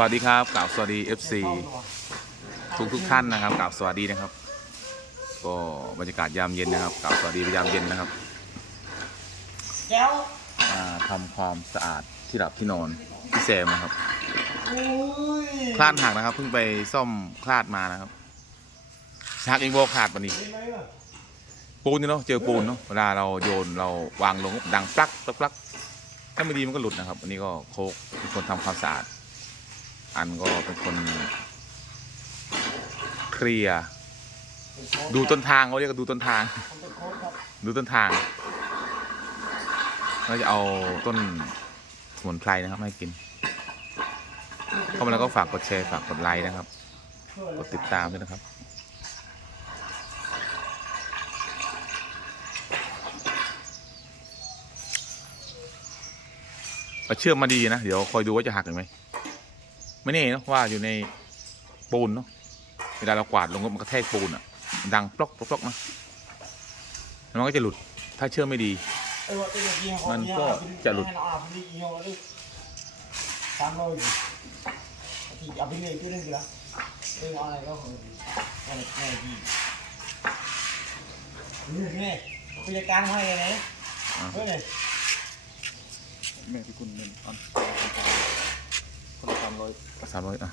วัสดีครับกล่าวสวัสดี FC ทุกทุกท่านนะครับกล่าวสวัสดีนะครับ ก็บรรยากาศยามเย็นนะครับกล่าวสวัสดียามเย็นนะครับแก้วอ่าทำความสะอาดที่หลับที่นอนพี่แซมนะครับคลาดหักนะครับเพิ่งไปซ่อมคลาดมานะครับหักเองโบขาดวันนี้ปูนเนาะเจอปูนเนาะเวลาเราโยนเราวางลงดังปลักปลักปลักถ้าไม่ดีมันก็หลุดนะครับ อันนี้ก็โคกเป็นคนทำความสะอาด อันก็เป็นคนเคลียดูต้นทางเขาเรียกว่าดูต้นทาง ดูต้นทางเราจะเอาต้นสมุนไพรนะครับมาให้กิน เข้ามาแล้วก็ฝากกดแชร์ฝากกดไลค์นะครับ กดติดตามด้วยนะครับเอาเชื่อมมาดีนะ เดี๋ยวคอยดูว่าจะหักหรือไม่ ไม่แน่เนอะว่าอยู่ในปูนเนาะเวลาเรากวาดลงก็มันกระแทกปูนอะดังปลอกปลอกปลอกนะแล้วมันก็จะหลุดถ้าเชื่อมไม่ดีเออเป็นอย่างนี้เขามันก็จะหลุดให้เราอาบดีเอาเลยตามเราอยู่ที่เอาไปเลยก็ได้กี่ละเออเอาอะไรก็ของดีอะไรแน่ดีนี่นี่ผู้จัดการให้ไงเฮ้ยแม่พี่คุณเงินอันคนละสามร้อยสามร้อยอะ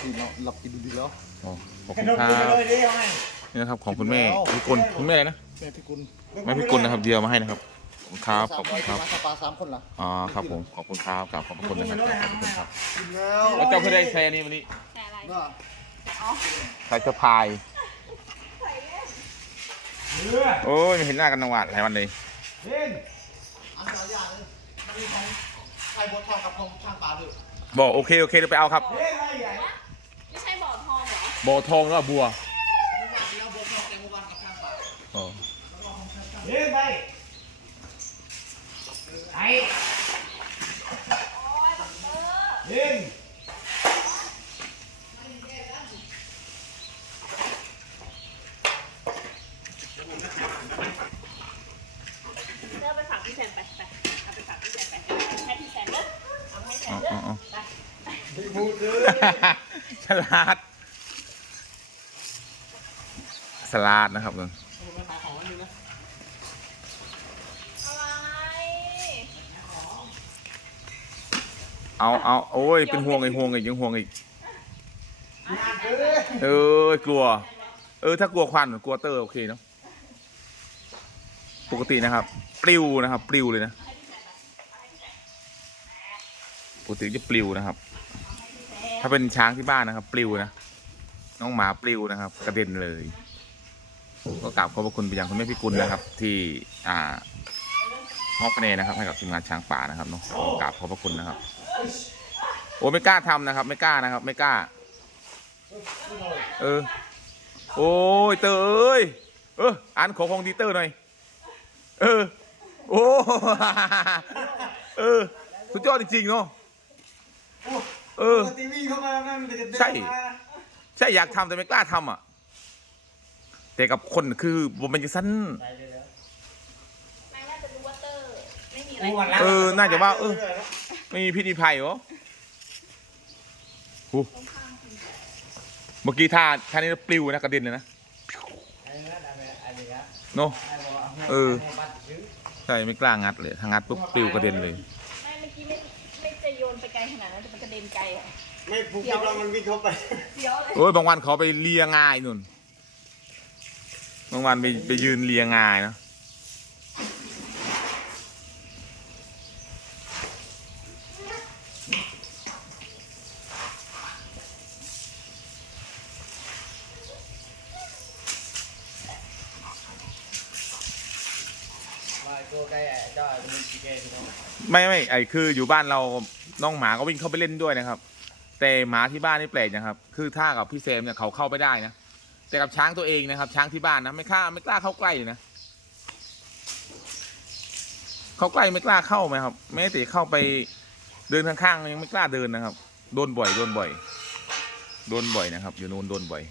ที่เราหลับกินดูดีแล้วอ๋อขอบให้คุณนมครัไปบเลยดิเอาให้นี่นะครับของคุณแม่พี่กุลคุณแม่อะไรนะแม่พี่คุณแม่พี่กุลนะครับเดียวมาให้นะครับขอบคุณครับขอบคุณครับสปาสามคนล่ะอ๋อครับผมขอบคุณครับกราบขอบพระคุณนะครับขอบคุณครับกินแล้วแล้วเจ้าเพื่อได้ใช้อันนี้วันนี้แต่อะไรน่าใส่สะพายเรือโอ้ยไม่เห็นหน้ากันนวัดหลายวันเลยเล่นอันเดียวอย่างเลยมันมีของไทยบัวทองกับของช่างปลาด้วย บอกโอเคโอเคเดี๋ยวไปเอาครับเล่นอะไรใหญ่ไม่ใช่บ่อทองเหรอโบอทองแล้วก็บัวเมื่อวานที่เราบัวทองแต่เมื่อวานกับช่างปลาอ๋อเล่นไปไอ้เล่น เลือกไปฝากพี่แซมไปไปเอาไปฝากพี่แซมไปให้พี่แซมเด้อเอาให้แซ อ๋ ม อ เด้อ อ๋ออ๋อ ไป พูดเลย ฉลาด สลัดนะครับมึงไม่ขายของอันนี้นะอะไรเอาเอาโอ้ย เป็นห่วงไอ้ห่วงอีกยังห่วงอีกเอ้ยเออกลัว เออ ถ้ากลัวควันกลัวเตอร์โอเคเนาะ ปกตินะครับ ปลิวนะครับ ปลิวเลยนะ ปกติจะปลิวนะครับ ถ้าเป็นช้างที่บ้านนะครับ ปลิวนะ น้องหมาปลิวนะครับ กระเด็นเลย ก็กราบขอบพระคุณไปยังคุณแม่พิกุลนะครับ ที่อ่ามอบคะแนนนะครับ ให้กับทีมงานช้างป่านะครับเนาะก็กราบขอบพระคุณนะครับ โอ้ไม่กล้าทำนะครับ ไม่กล้านะครับ ไม่กล้า เออ โอ้ยเตอเอ้ยเอออ่านขอของดีเตอร์หน่อย เออ โอ้ เออ สุดยอดจริงๆเนาะ เออ ปกติวิ่งเข้ามานั่นมันจะเดินใช่มาใช่อยากทำแต่ไม่กล้าทำอะ แต่กับคนคือผมเป็นจังสั้น ไปเลยแล้วแม่น่าจะรู้ว่าเตอร์ไม่มีอะไรกูวันละเออน่าจะว่าเออ ไม่มีพิษมีภัยเหรอหูเมื่อกี้ท่าท่านี้ปลิวนะกระเด็นเลยนะไอ้นั่นอะไรอะไรนะเนาะไอ้บอกาให้เออให้บัตรซื้อใช่ไม่กล้างัดเลยถ้างัดปุ๊บปลิวกระเด็นเลย เด็นไกลอะไม่ผูกคิดว่ามันวิ่งเข้าไปเดี๋ยวเลย โอ้ยบางวันเขาไปเลียง่ายนุ่น บางวันไปไปยืนเลียง่ายนะ มาตัวใกล้ไอ้เจ้ามันกี่แกพี่น้องไม่ไม่ไอคืออยู่บ้านเราน้องหมาก็วิ่งเข้าไปเล่นด้วยนะครับ แต่หมาที่บ้านนี่แปลกนะครับ คือถ้ากับพี่เซมเนี่ยเขาเข้าไปได้นะแต่กับช้างตัวเองนะครับ ช้างที่บ้านนะไม่กล้าไม่กล้าเข้าใกล้เลยนะเขาใกล้ไม่กล้าเข้าไหมครับแม้แต่เข้าไปเดินข้างๆยังไม่กล้าเดินนะครับ โดนบ่อย โดนบ่อย โดนบ่อยนะครับ อยู่นู้นโดนบ่อย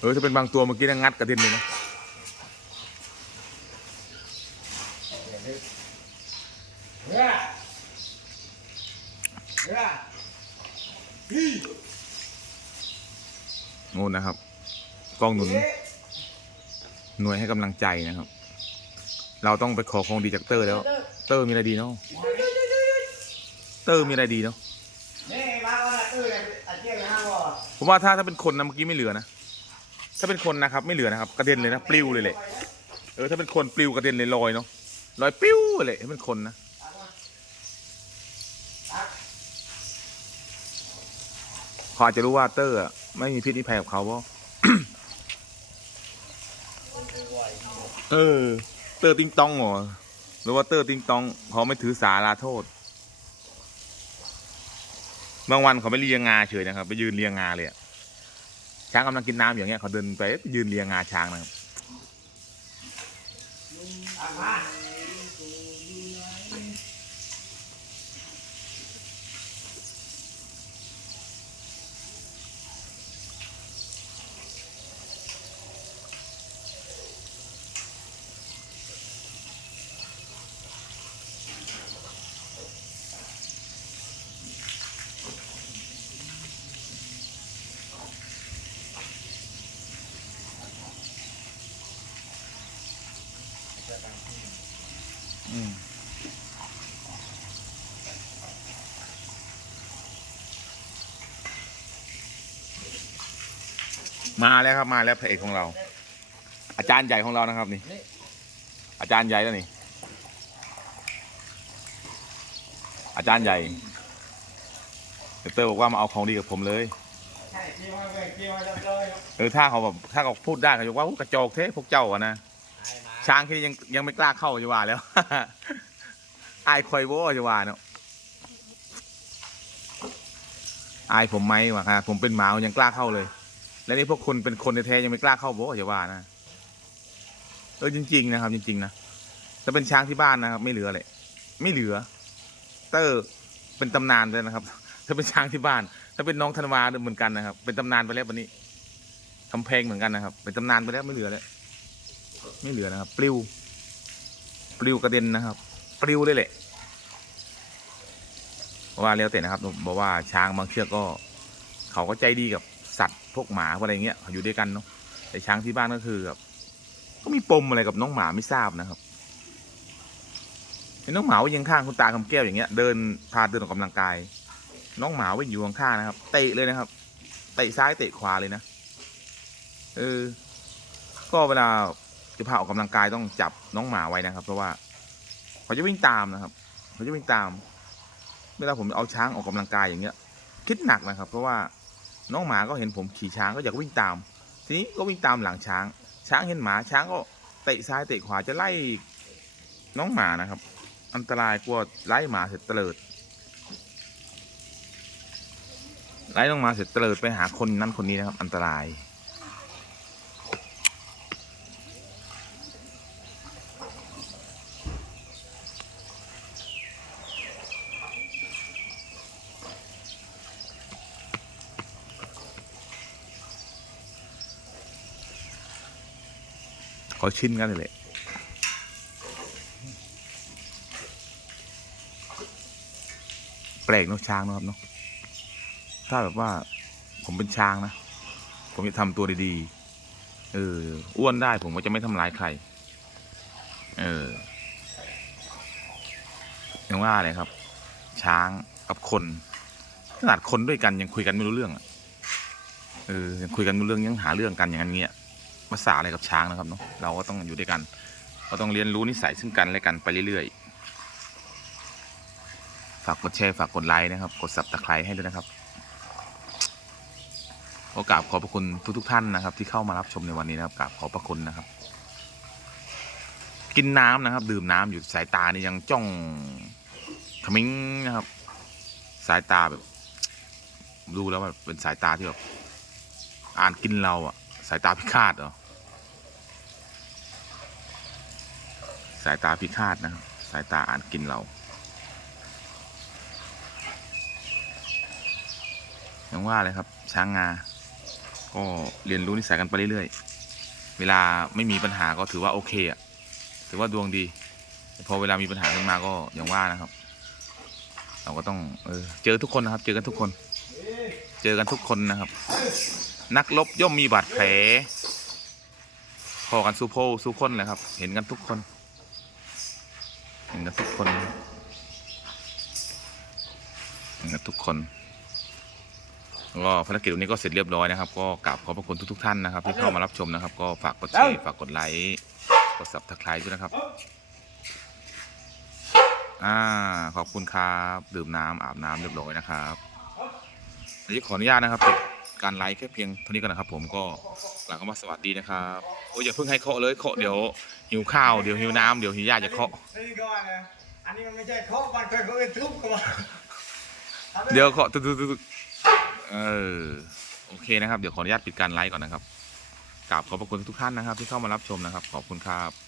เออถ้าเป็นบางตัวเมื่อกี้นะงัดกระเด็นเลยนะเเฮ้ยเฮ้ยฮีงูนะครับ กล้องหนุน หน่วยให้กำลังใจนะครับ เราต้องไปขอของดีจากเตอร์แล้ว เตอร์มีอะไรดีเนาะเตอร์มีอะไรดีเนาะนี่มาวันละตื้อเนี่ยอาเจียนห้างบ่ผมว่าถ้าถ้าเป็นคนนะเมื่อกี้ไม่เหลือนะ ถ้าเป็นคนนะครับไม่เหลือนะครับกระเด็นเลยนะปลิวเลยแหละเออถ้าเป็นคนปลิวกระเด็นเลยลอยเนาะลอยปิ้วเลยถ้าเป็นคนนะเขาอาจจะรู้ว่าเตอร์อะไม่มีพิษมีภัยกับเขาเพราะเออ เตอร์ติงตองเหรอหรือว่าเตอร์ติงตองเขาไม่ถือสาลาโทษ บางวันเขาไม่เลียงงาเฉยนะครับ ไปยืนเลียงงาเลยอะ ช้างกำลังกินน้ำอย่างเงี้ยเขาเดินไปยืนเรียงงาช้างนะครับ ตา มาแล้วครับมาแล้วพระเอกของเรา อาจารย์ใหญ่ของเรานะครับนี่ อาจารย์ใหญ่แล้วนี่ อาจารย์ใหญ่เตอร์บอกว่ามาเอาของดีกับผมเลยเออถ้าเขาแบบถ้าเขาพูดได้เขาจะว่า กระจอกเทพวกเจ้าอะนะ ช้างแค่นี้ยังยังไม่กล้าเข้าจะว่าแล้ว อายคอยโว้จะว่าเนาะอายผมไหมวะครับผมเป็นหมายังกล้าเข้าเลย แล้วนี่พวกคุณเป็นคนแท้ๆยังไม่กล้าเข้าโว้จะว่านะเออจริง ๆ นะครับ จริง ๆ นะถ้าเป็นช้างที่บ้านนะครับ ไม่เหลือเลยไม่เหลือ เตอร์เป็นตำนานเลยนะครับ ถ้าเป็นช้างที่บ้าน ถ้าเป็นน้องธันวาเหมือนกันนะครับ เป็นตำนานไปแล้ววันนี้ทำเพลงเหมือนกันนะครับ เป็นตำนานไปแล้วไม่เหลือแล้ว ไม่เหลือนะครับ ปลิว ปลิวกระเด็นนะครับ ปลิวเลยแหละว่าแล้วแต่นะครับบอกว่าช้างบางเชือกก็ เขาก็ใจดีกับสัตว์พวกหมาอะไรเงี้ยเขาอยู่ด้วยกันเนาะแต่ช้างที่บ้านก็คือแบบก็มีปมอะไรกับน้องหมาไม่ทราบนะครับเห็นน้องหมาวิ่งข้างคุณตาคำแก้วอย่างเงี้ยเดินพาเดินออกกำลังกาย น้องหมาวิ่งอยู่ข้างๆนะครับเตะเลยนะครับเตะซ้ายเตะขวาเลยนะเออก็เวลา จะพาออกกำลังกายต้องจับน้องหมาไว้นะครับ เพราะว่าเขาจะวิ่งตามนะครับเขาจะวิ่งตาม เวลาผมเอาช้างออกกำลังกายอย่างเงี้ย คิดหนักนะครับ เพราะว่าน้องหมาก็เห็นผมขี่ช้างก็อยากวิ่งตาม ทีนี้ก็วิ่งตามหลังช้าง ช้างเห็นหมาช้างก็เตะซ้ายเตะขวาจะไล่น้องหมานะครับ อันตรายกลัวไล่หมาเสร็จเตลิดไล่น้องหมาเสร็จเตลิดไปหาคนนั้นคนนี้นะครับ อันตราย ขอชินกันเลยแหละแปลกเนอะช้างเนอะครับเนาะถ้าแบบว่าผมเป็นช้างนะ ผมจะทำตัวดีๆ เออ อ้วนได้ผมก็จะไม่ทำร้ายใคร เออยังว่าอะไรครับ ช้างกับคนขนาดคนด้วยกันยังคุยกันไม่รู้เรื่องอะเออ ยังคุยกันไม่รู้เรื่องยังหาเรื่องกันอย่างนั้นเงี้ย ภาษาอะไรกับช้างนะครับเนาะเราก็ต้องอยู่ด้วยกันเราต้องเรียนรู้นิสัยซึ่งกันและกันไปเรื่อยๆ ฝากกดแชร์ฝากกดไลค์นะครับ กดซับตะไคร้ให้ด้วยนะครับขอกราบขอบพระคุณทุกๆท่านนะครับ ที่เข้ามารับชมในวันนี้นะครับกราบขอบพระคุณนะครับ กินน้ำนะครับ ดื่มน้ำอยู่สายตานี่ยังจ้องขมิ้งนะครับ สายตาแบบดูแล้วแบบเป็นสายตาที่แบบอ่านกินเราอะ สายตาพิฆาตเหรอ สายตาพิฆาตนะครับสายตาอ่านกินเรา อย่างว่าเลยครับ ช้างงา ก็เรียนรู้นิสัยกันไปเรื่อยๆ เวลาไม่มีปัญหาก็ถือว่าโอเคอะถือว่าดวงดี พอเวลามีปัญหาขึ้นมาก็อย่างว่านะครับ เราก็ต้อง เออ เจอทุกคนนะครับ เจอกันทุกคน เจอกันทุกคนนะครับ นักรบย่อมมีบาดแผลพอกันสู้โพสู้คนแหละครับ เห็นกันทุกคน เห็นกันทุกคน เห็นกันทุกคนก็ภารกิจวันนี้ก็เสร็จเรียบร้อยนะครับ ก็กราบขอบพระคุณทุกๆท่านนะครับ ที่เข้ามารับชมนะครับ ก็ฝากกดแชร์ฝากกดไลค์กดซับสไครต์ด้วยนะครับอ่าขอบคุณครับ ดื่มน้ำอาบน้ำเรียบร้อยนะครับเดี๋ยวขออนุญาตนะครับปิด การไลฟ์แค่เพียงเท่านี้ก่อนนะครับ ผมก็กล่าวคำว่าสวัสดีนะครับโอ้ยอย่าเพิ่งให้เคาะเลยเคาะเดี๋ยวหิวข้าวเดี๋ยวหิวน้ำเดี๋ยวหิวญาติจะเคาะนี่ก็ว่าไงอันนี้มันไม่ใช่เคาะบ้านใครเขาเอ็นทุบกันมาเดี๋ยวเคาะตึ๊ดตึ๊ดตึ๊ดเออโอเคนะครับเดี๋ยวขออนุญาตปิดการไลฟ์ก่อนนะครับกราบขอบพระคุณทุกท่านนะครับ ที่เข้ามารับชมนะครับ ขอบคุณครับ